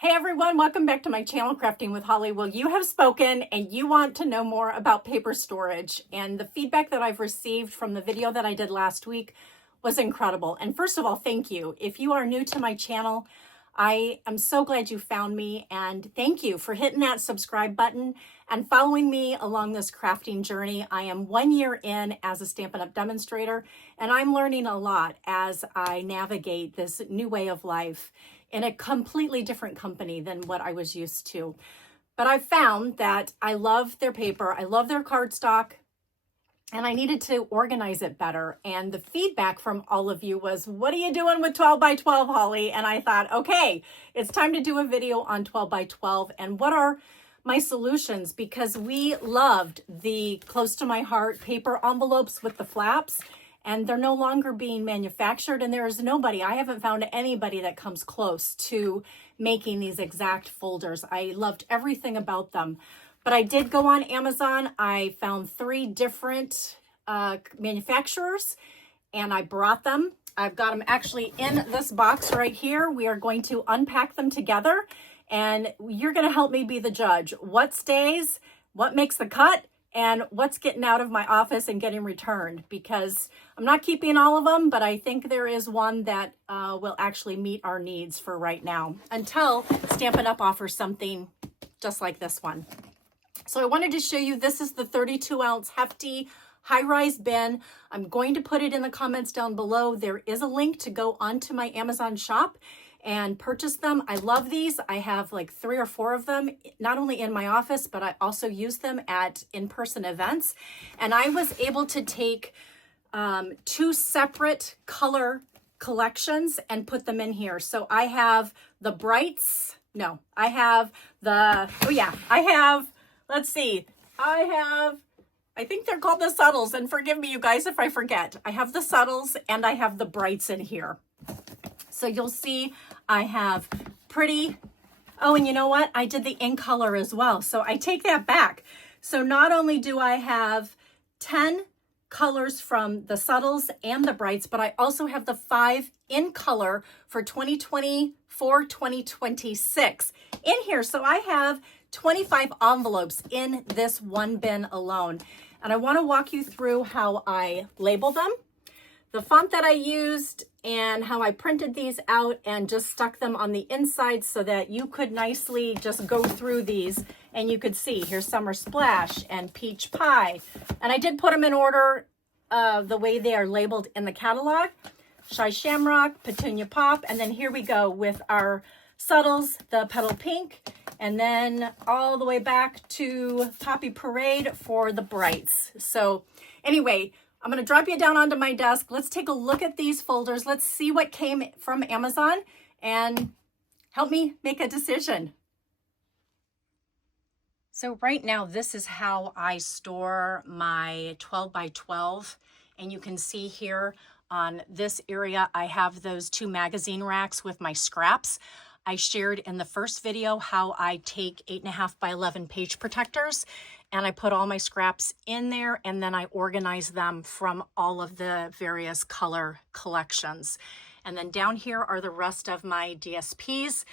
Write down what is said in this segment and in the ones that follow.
Hey everyone, welcome back to my channel, Crafting with Holly. Well, you have spoken and you want to know more about paper storage, and the feedback that I've received from the video that I did last week was incredible. And first of all, thank you. If you are new to my channel, I am so glad you found me, and thank you for hitting that subscribe button and following me along this crafting journey. I am 1 year in as a Stampin' Up! Demonstrator, and I'm learning a lot as I navigate this new way of life in a completely different company than what I was used to. But I've found that I love their paper, I love their cardstock, and I needed to organize it better. And the feedback from all of you was, what are you doing with 12 by 12, Holly? And I thought, okay, it's time to do a video on 12 by 12 and what are my solutions, because we loved the close to my heart paper envelopes with the flaps, and they're no longer being manufactured, and there is nobody, I haven't found anybody that comes close to making these exact folders. I loved everything about them. But I did go on Amazon. I found 3 different manufacturers, and I brought them. I've got them actually in this box right here. We are going to unpack them together, and you're going to help me be the judge. What stays, what makes the cut, and what's getting out of my office and getting returned, because I'm not keeping all of them, but I think there is one that will actually meet our needs for right now until Stampin' Up! Offers something just like this one. So I wanted to show you, this is the 32-ounce Hefty high-rise bin. I'm going to put it in the comments down below. There is a link to go onto my Amazon shop and purchase them. I love these. I have like 3 or 4 of them, not only in my office, but I also use them at in-person events. And I was able to take 2 separate color collections and put them in here. So I have the brights. No, I have the, let's see. I think they're called the subtles, and forgive me, you guys, if I forget. I have the subtles and I have the brights in here. So you'll see I have pretty, oh, and you know what? I did the in color as well. So I take that back. So not only do I have 10 colors from the subtles and the brights, but I also have the 5 in color for 2024, 2026 in here. So I have 25 envelopes in this one bin alone. And I want to walk you through how I label them, the font that I used, and how I printed these out and just stuck them on the inside so that you could nicely just go through these and you could see here's Summer Splash and Peach Pie. And I did put them in order the way they are labeled in the catalog. Shy Shamrock, Petunia Pop, and then here we go with our subtles, the Petal Pink, and then all the way back to Poppy Parade for the brights. So anyway, I'm going to drop you down onto my desk. Let's take a look at these folders. Let's see what came from Amazon and help me make a decision. So right now, this is how I store my 12 by 12. And you can see here on this area, I have those 2 magazine racks with my scraps. I shared in the first video how I take 8.5 by 11 page protectors, and I put all my scraps in there, and then I organize them from all of the various color collections. And then down here are the rest of my DSPs.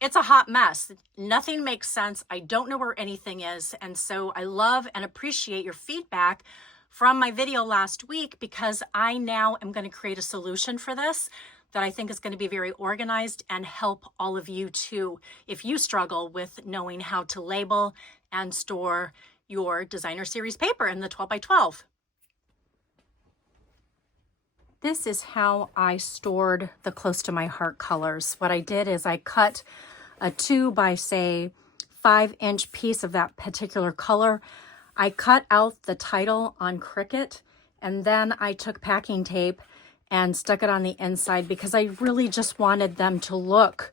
It's a hot mess. Nothing makes sense. I don't know where anything is. And so I love and appreciate your feedback from my video last week, because I now am going to create a solution for this that I think is going to be very organized and help all of you too, if you struggle with knowing how to label and store your designer series paper in the 12 by 12. This is how I stored the close to my heart colors. What I did is I cut a 2 by say 5-inch piece of that particular color. I cut out the title on Cricut, and then I took packing tape and stuck it on the inside because I really just wanted them to look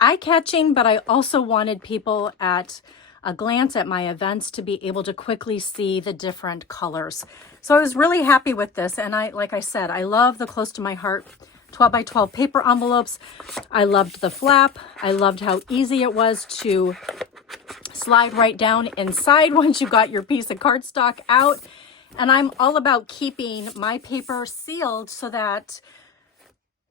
eye-catching, but I also wanted people at a glance at my events to be able to quickly see the different colors. So I was really happy with this, and like I said, I love the close to my heart 12 by 12 paper envelopes. I loved the flap. I loved how easy it was to slide right down inside once you got your piece of cardstock out. And I'm all about keeping my paper sealed so that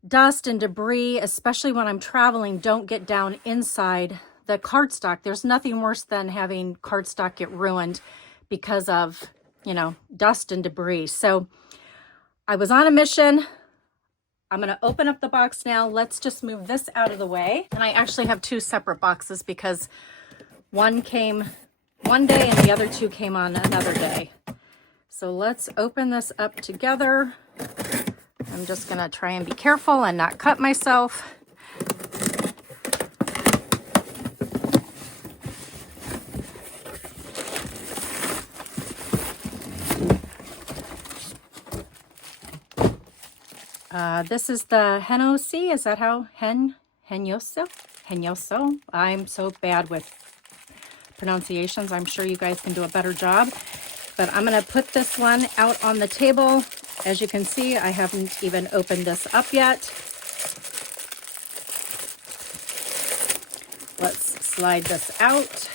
dust and debris, especially when I'm traveling, don't get down inside the cardstock. There's nothing worse than having cardstock get ruined because of, you know, dust and debris. So I was on a mission. I'm going to open up the box now. Let's just move this out of the way. And I actually have two separate boxes because one came one day and the other two came on another day. So let's open this up together. I'm just going to try and be careful and not cut myself. This is the Henosi. Is that how? Henyoso? I'm so bad with pronunciations. I'm sure you guys can do a better job. But I'm going to put this one out on the table. As you can see, I haven't even opened this up yet. Let's slide this out.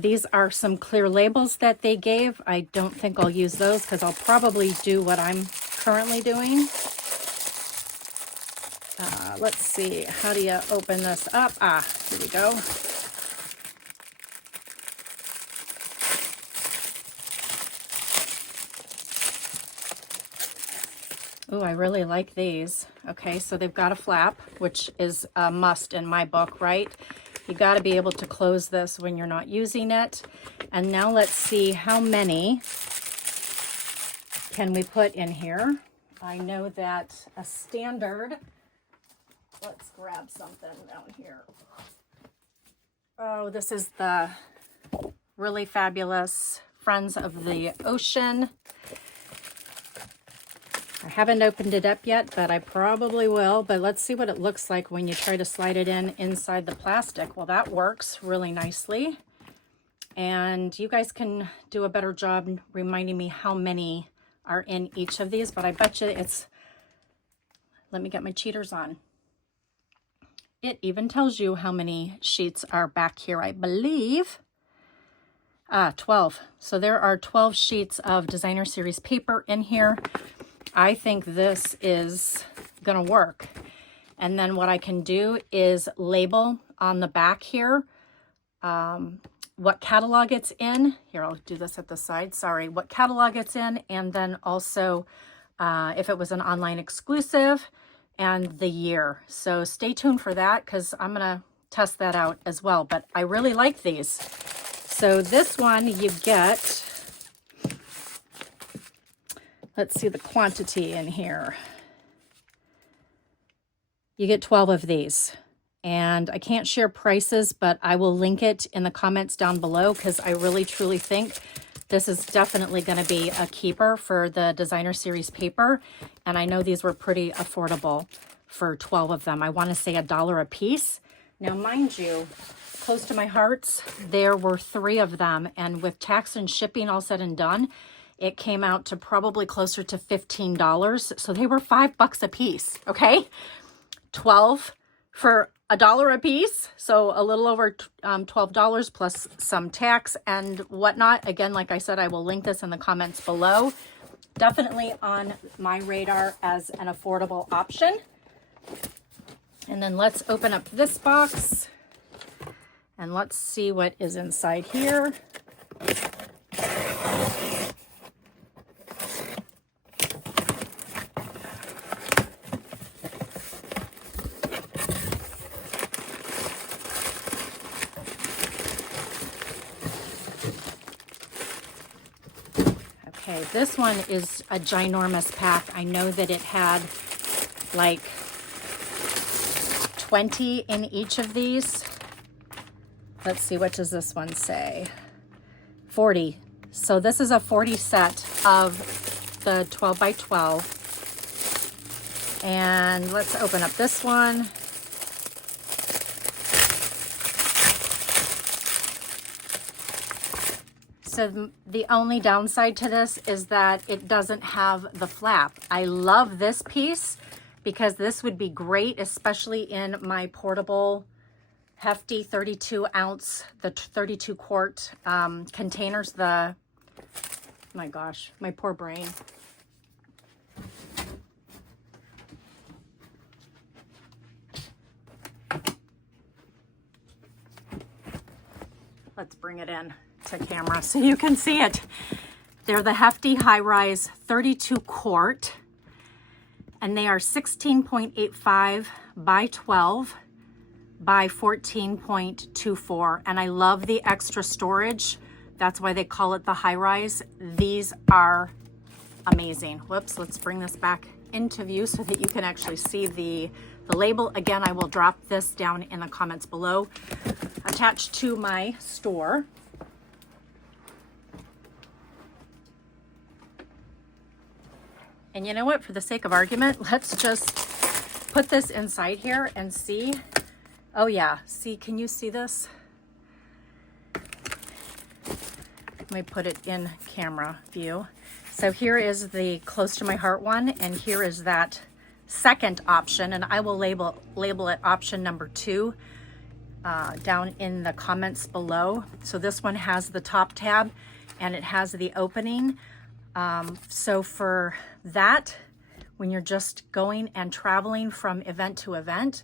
These are some clear labels that they gave. I don't think I'll use those because I'll probably do what I'm currently doing. Let's see, how do you open this up? Here we go. Oh, I really like these. Okay, so they've got a flap, which is a must in my book, right? You got to be able to close this when you're not using it. And now let's see how many can we put in here. I know that a standard, let's grab something down here. Oh, this is the really fabulous Friends of the Ocean. I haven't opened it up yet, but I probably will. But let's see what it looks like when you try to slide it in inside the plastic. Well, that works really nicely. And you guys can do a better job reminding me how many are in each of these. But I bet you it's, let me get my cheaters on. It even tells you how many sheets are back here, I believe. 12. So there are 12 sheets of designer series paper in here. I think this is gonna work. And then what I can do is label on the back here what catalog it's in. Here, I'll do this at the side, sorry. What catalog it's in, and then also if it was an online exclusive and the year. So stay tuned for that because I'm gonna test that out as well. But I really like these. So this one you get, let's see the quantity in here. You get 12 of these. And I can't share prices, but I will link it in the comments down below because I really truly think this is definitely going to be a keeper for the designer series paper. And I know these were pretty affordable for 12 of them. I want to say $1 a piece. Now, mind you, close to my hearts, there were 3 of them. And with tax and shipping all said and done, it came out to probably closer to $15. So they were $5 a piece, okay? 12 for $1 a piece. So a little over $12 plus some tax and whatnot. Again, like I said, I will link this in the comments below. Definitely on my radar as an affordable option. And then let's open up this box and let's see what is inside here. Okay, this one is a ginormous pack. I know that it had like 20 in each of these. Let's see, what does this one say? 40. So this is a 40 set of the 12 by 12. And let's open up this one. So the only downside to this is that it doesn't have the flap. I love this piece because this would be great, especially in my portable Hefty 32 ounce, the 32 quart containers. My gosh, my poor brain. let's bring it in to camera so you can see it. They're the Hefty High Rise 32 quart, and they are 16.85 by 12 by 14.24. And I love the extra storage. That's why they call it the high rise. These are amazing. Whoops, let's bring this back into view so that you can actually see the label. Again, I will drop this down in the comments below, attached to my store. And you know what, for the sake of argument, let's just put this inside here and see. Oh yeah, see, can you see this? Let me put it in camera view. So here is the close to my heart one, and here is that second option, and I will label it option number 2 down in the comments below. So this one has the top tab and it has the opening. So for that, when you're just going and traveling from event to event,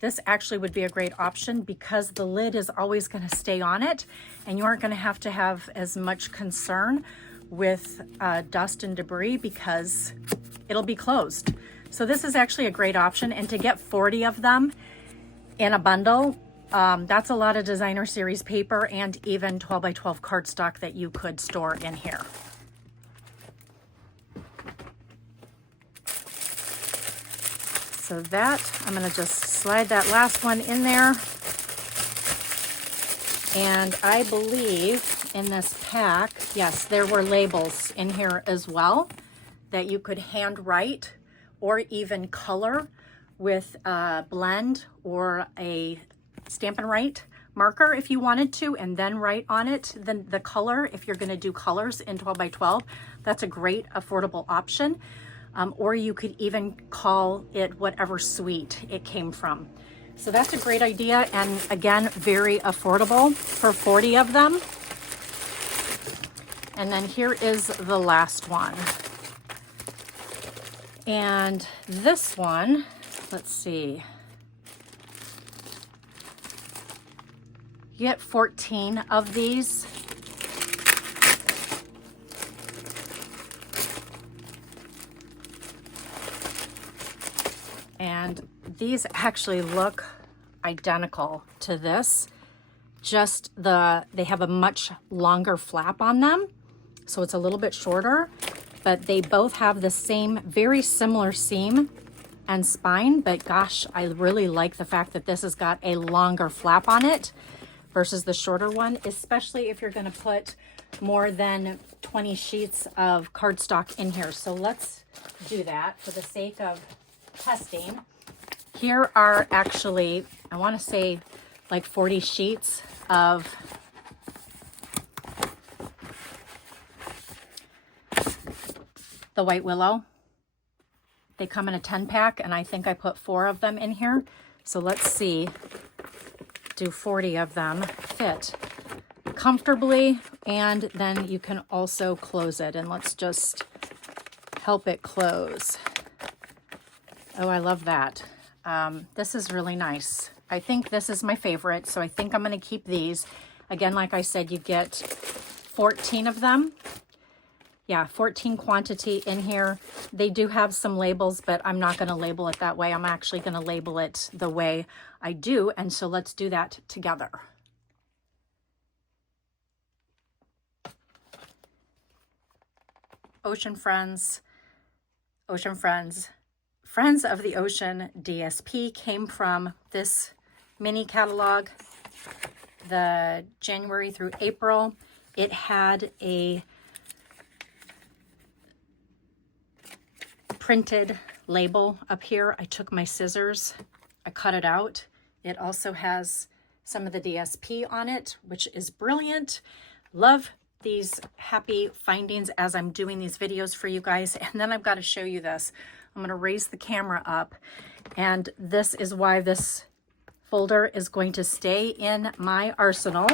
this actually would be a great option because the lid is always going to stay on it and you aren't going to have as much concern with dust and debris because it'll be closed. So this is actually a great option, and to get 40 of them in a bundle, that's a lot of designer series paper and even 12 by 12 cardstock that you could store in here. So that, I'm going to just slide that last one in there. And I believe in this pack, yes, there were labels in here as well that you could hand write or even color with a blend or a Stampin' Write marker if you wanted to, and then write on it the color if you're going to do colors in 12 by 12. That's a great affordable option. Or you could even call it whatever suite it came from. So that's a great idea, and again, very affordable for 40 of them. And then here is the last one. And this one, let's see. You get 14 of these. And these actually look identical to this, just they have a much longer flap on them, so it's a little bit shorter, but they both have the same, very similar seam and spine, but gosh, I really like the fact that this has got a longer flap on it versus the shorter one, especially if you're gonna put more than 20 sheets of cardstock in here. So let's do that for the sake of testing. Here are actually, I want to say like 40 sheets of the White Willow. They come in a 10 pack and I think I put 4 of them in here. So let's see, do 40 of them fit comfortably, and then you can also close it, and let's just help it close. Oh, I love that. This is really nice. I think this is my favorite, so I think I'm going to keep these. Again, like I said, you get 14 of them. Yeah, 14 quantity in here. They do have some labels, but I'm not going to label it that way. I'm actually going to label it the way I do, and so let's do that together. Ocean Friends, Ocean Friends. Friends of the Ocean DSP came from this mini catalog, the January through April. It had a printed label up here. I took my scissors, I cut it out. It also has some of the DSP on it, which is brilliant. Love these happy findings as I'm doing these videos for you guys. And then I've got to show you this. I'm going to raise the camera up, and this is why this folder is going to stay in my arsenal,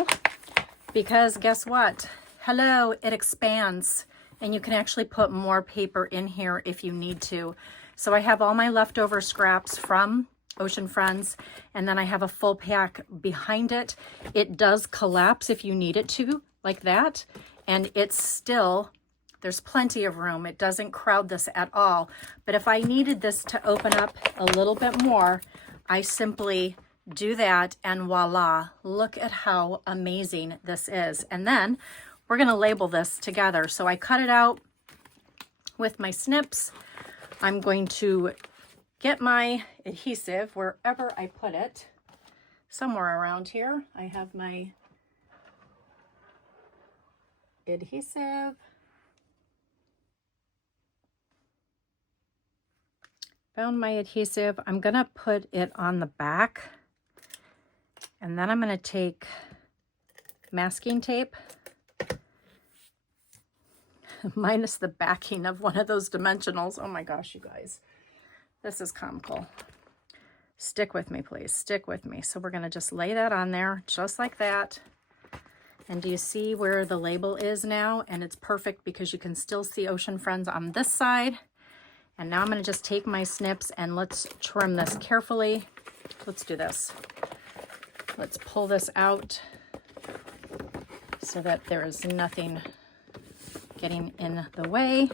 because guess what? Hello, it expands, and you can actually put more paper in here if you need to. So I have all my leftover scraps from Ocean Friends, and then I have a full pack behind it. It does collapse if you need it to, like that, and it's still, there's plenty of room. It doesn't crowd this at all. But if I needed this to open up a little bit more, I simply do that, and voila, look at how amazing this is. And then we're going to label this together. So I cut it out with my snips. I'm going to get my adhesive wherever I put it, somewhere around here. I have my adhesive. Found my adhesive. I'm going to put it on the back, and then I'm going to take masking tape, minus the backing of one of those dimensionals. Oh my gosh, you guys. This is comical. Stick with me, please. Stick with me. So we're going to just lay that on there just like that. And do you see where the label is now? And it's perfect because you can still see Ocean Friends on this side. And now I'm going to just take my snips and let's trim this carefully. Let's do this. Let's pull this out so that there is nothing getting in the way.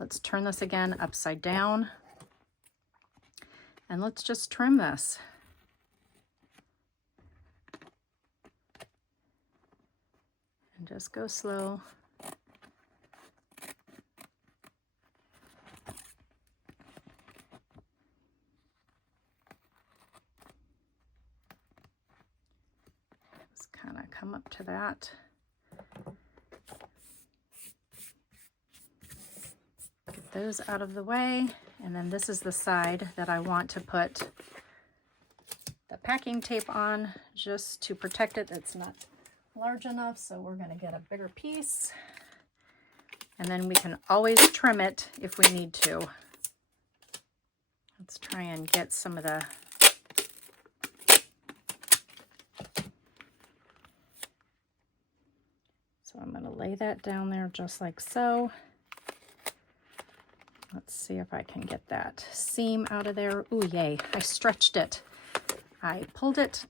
Let's turn this again upside down. And let's just trim this. And just go slow. Just kind of come up to that. Get those out of the way. And then this is the side that I want to put the packing tape on, just to protect it. It's not large enough, so we're going to get a bigger piece. And then we can always trim it if we need to. Let's try and get some of the so I'm going to lay that down there just like so. Let's see if I can get that seam out of there. Ooh, yay, I stretched it. I pulled it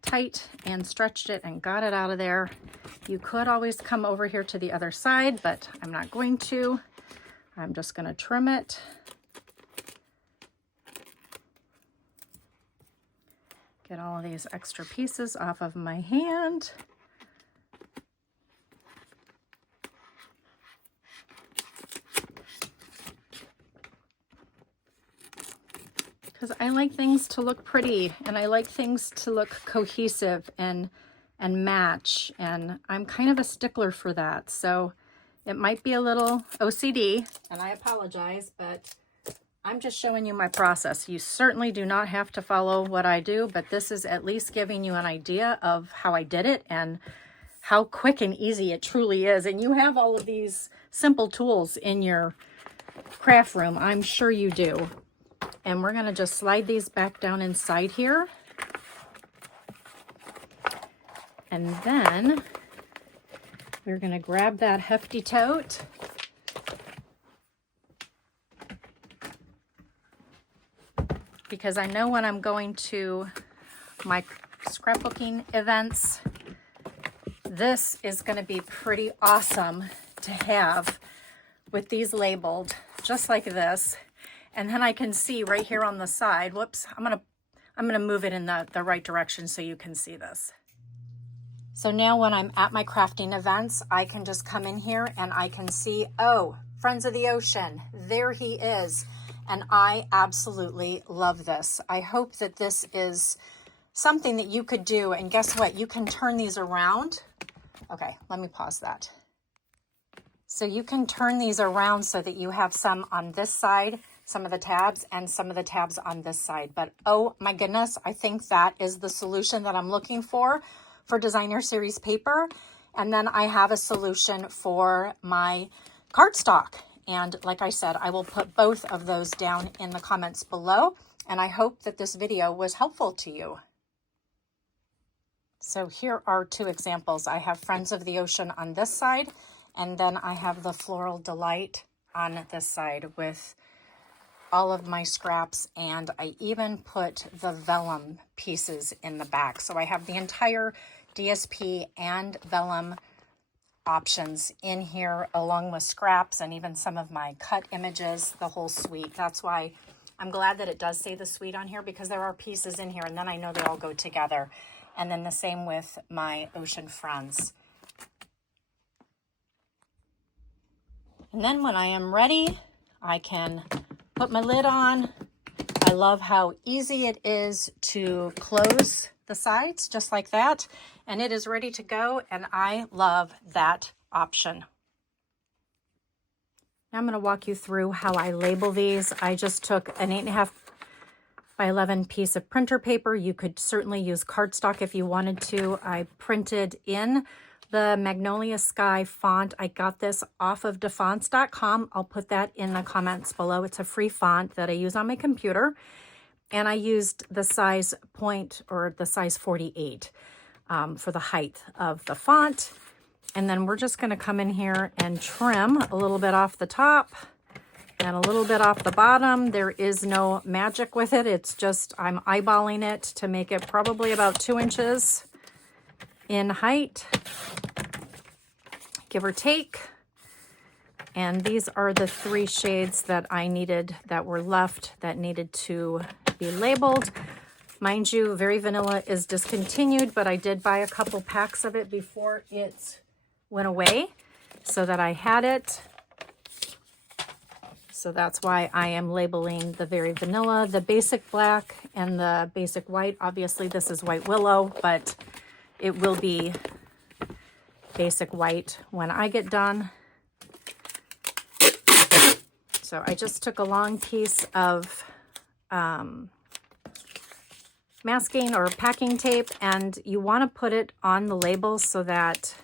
tight and stretched it and got it out of there. You could always come over here to the other side, but I'm not going to. I'm just going to trim it. Get all of these extra pieces off of my hand. Because I like things to look pretty, and I like things to look cohesive and match, and I'm kind of a stickler for that. So it might be a little OCD, and I apologize, but I'm just showing you my process. You certainly do not have to follow what I do, but this is at least giving you an idea of how I did it and how quick and easy it truly is. And you have all of these simple tools in your craft room. I'm sure you do. And we're going to just slide these back down inside here. And then we're going to grab that Hefty tote. Because I know when I'm going to my scrapbooking events, this is going to be pretty awesome to have with these labeled just like this. And then I can see right here on the side, whoops, I'm gonna move it in the right direction so you can see this. So now when I'm at my crafting events, I can just come in here and I can see, oh, Friends of the Ocean, there he is. And I absolutely love this. I hope that this is something that you could do. And guess what? You can turn these around. Okay, let me pause that. So you can turn these around so that you have some on this side, some of the tabs, and some of the tabs on this side. But oh my goodness, I think that is the solution that I'm looking for designer series paper. And then I have a solution for my cardstock. And like I said, I will put both of those down in the comments below. And I hope that this video was helpful to you. So here are two examples. I have Friends of the Ocean on this side, and then I have the Floral Delight on this side with all of my scraps, and I even put the vellum pieces in the back. So I have the entire DSP and vellum options in here, along with scraps and even some of my cut images, the whole suite. That's why I'm glad that it does say the suite on here, because there are pieces in here, and then I know they all go together. And then the same with my ocean friends. And then when I am ready, I can put my lid on. I love how easy it is to close the sides just like that, and it is ready to go, and I love that option. Now I'm going to walk you through how I label these. I just took an 8.5 by 11 piece of printer paper. You could certainly use cardstock if you wanted to. I printed in the Magnolia Sky font. I got this off of defonts.com. I'll put that in the comments below. It's a free font that I use on my computer. And I used the size point, or the size 48 for the height of the font. And then we're just going to come in here and trim a little bit off the top and a little bit off the bottom. There is no magic with it. It's just I'm eyeballing it to make it probably about 2 inches in height, give or take. And these are the 3 shades that I needed, that were left, that needed to be labeled. Mind you, Very Vanilla is discontinued, but I did buy a couple packs of it before it went away so that I had it. So that's why I am labeling the Very Vanilla, the basic black, and the basic white. Obviously this is White Willow, but it will be basic white when I get done. So I just took a long piece of masking or packing tape, and you want to put it on the label so that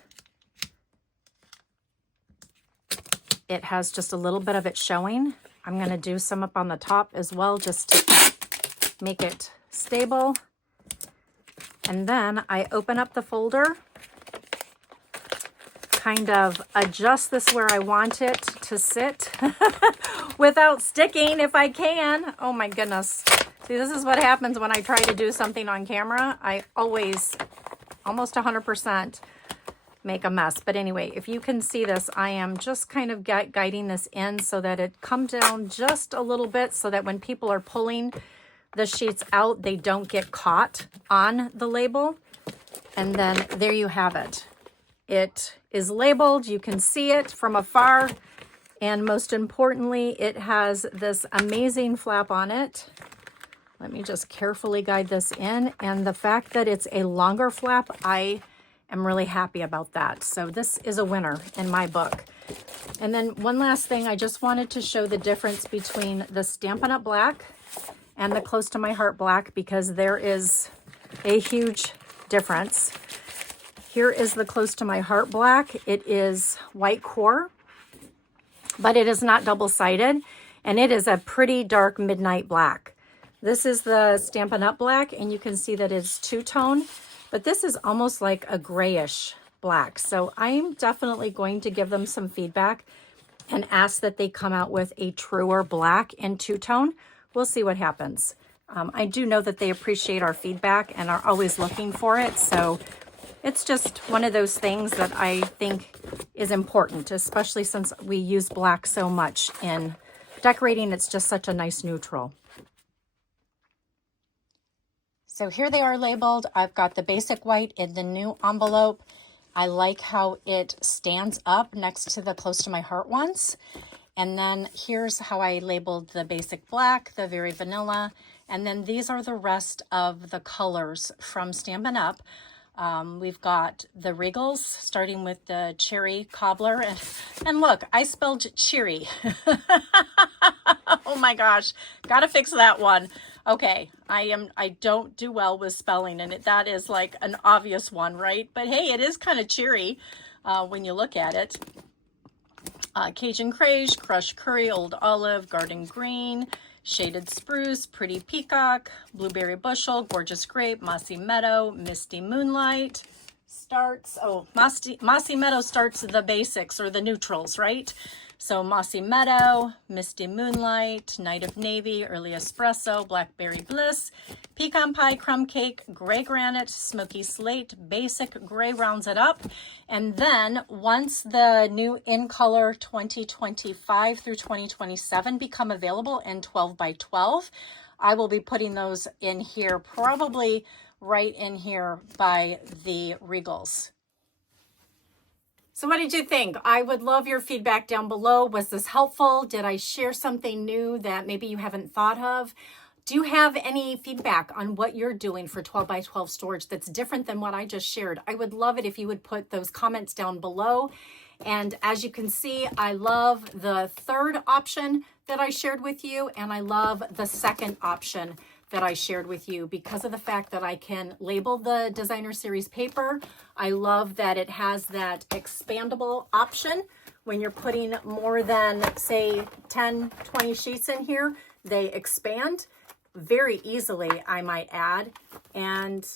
it has just a little bit of it showing. I'm going to do some up on the top as well, just to make it stable. And then I open up the folder, kind of adjust this where I want it to sit without sticking if I can. Oh my goodness. See, this is what happens when I try to do something on camera. I always, almost 100%, make a mess. But anyway, if you can see this, I am just kind of guiding this in so that it comes down just a little bit, so that when people are pulling the sheets out, they don't get caught on the label. And then there you have it. It is labeled. You can see it from afar. And most importantly, it has this amazing flap on it. Let me just carefully guide this in. And the fact that it's a longer flap, I am really happy about that. So this is a winner in my book. And then one last thing, I just wanted to show the difference between the Stampin' Up! Black and the Close to My Heart Black, because there is a huge difference. Here is the Close to My Heart Black. It is white core, but it is not double-sided, and it is a pretty dark midnight black. This is the Stampin' Up! Black, and you can see that it's two-tone, but this is almost like a grayish black. So I'm definitely going to give them some feedback and ask that they come out with a truer black in two-tone. We'll see what happens. I do know that they appreciate our feedback and are always looking for it. So it's just one of those things that I think is important, especially since we use black so much in decorating. It's just such a nice neutral. So here they are labeled. I've got the basic white in the new envelope. I like how it stands up next to the Close to My Heart ones. And then here's how I labeled the basic black, the Very Vanilla, and then these are the rest of the colors from Stampin' Up. We've got the Regals, starting with the Cherry Cobbler. And look, I spelled cheery. Oh my gosh, gotta fix that one. Okay, I don't do well with spelling, and that is like an obvious one, right? But hey, it is kind of cheery when you look at it. Cajun Crage, Crushed Curry, Old Olive, Garden Green, Shaded Spruce, Pretty Peacock, Blueberry Bushel, Gorgeous Grape, Mossy Meadow, Misty Moonlight, starts, oh, Mossy Meadow starts the basics or the neutrals, right? So Mossy Meadow, Misty Moonlight, Night of Navy, Early Espresso, Blackberry Bliss, Pecan Pie, Crumb Cake, Gray Granite, Smoky Slate, Basic Gray rounds it up. And then once the new In Color 2025 through 2027 become available in 12 by 12, I will be putting those in here, probably right in here by the Regals. So what did you think? I would love your feedback down below. Was this helpful? Did I share something new that maybe you haven't thought of? Do you have any feedback on what you're doing for 12 by 12 storage that's different than what I just shared? I would love it if you would put those comments down below. And as you can see, I love the third option that I shared with you, and I love the second option that I shared with you because of the fact that I can label the designer series paper. I love that it has that expandable option. When you're putting more than, say, 10, 20 sheets in here, they expand very easily, I might add. And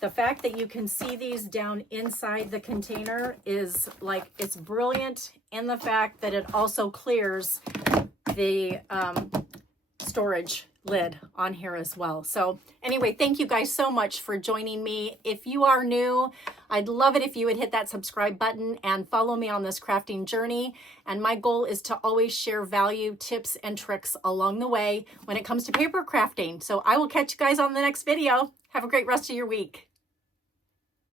the fact that you can see these down inside the container is like, it's brilliant. And the fact that it also clears the storage lid on here as well. So anyway, thank you guys so much for joining me. If you are new, I'd love it if you would hit that subscribe button and follow me on this crafting journey. And my goal is to always share value, tips, and tricks along the way when it comes to paper crafting. So I will catch you guys on the next video. Have a great rest of your week.